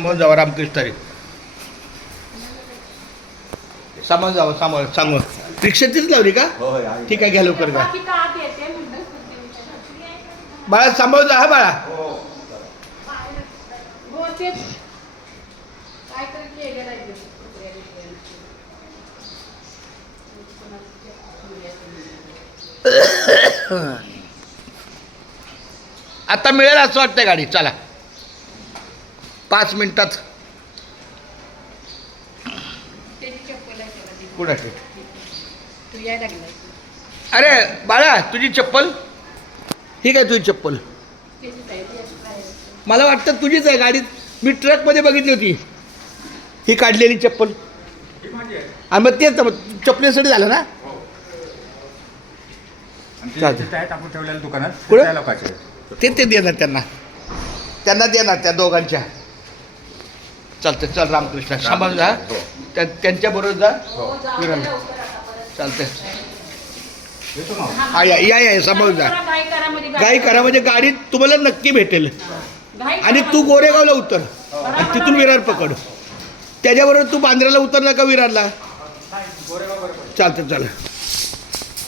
मग जावं रामकृष्ण सामान जावं सामान सांगू रिक्षा तीच लावली का? ठीक आहे घ्या लवकर घ्या बाळा सांभाळून जा हा बाळा. आता मिळेल असं वाटतं गाडी. चला 5 मिनिटात. कुठं अरे बाळा तुझी चप्पल ठीक आहे. तुझी चप्पल मला वाटतं तुझीच आहे गाडीत. मी ट्रकमध्ये बघितली होती ही काढलेली चप्पल. आणि मग तेच चप्पलीसाठी झालं ना. आपण ठेवलेल्या दुकानात कुठं लोकांचे ते देणार त्यांना देणार त्या दोघांच्या. चालतं चल रामकृष्ण सांभाळून जा. त्यांच्याबरोबर जा विराला. चालतंय हा या सांभाळून जा. घाई करा म्हणजे गाडी तुम्हाला नक्की भेटेल. आणि तू गोरेगावला उतर आणि तिथून विरार पकड. त्याच्याबरोबर तू बांद्र्याला उतरला का विरारला. चालतं चला.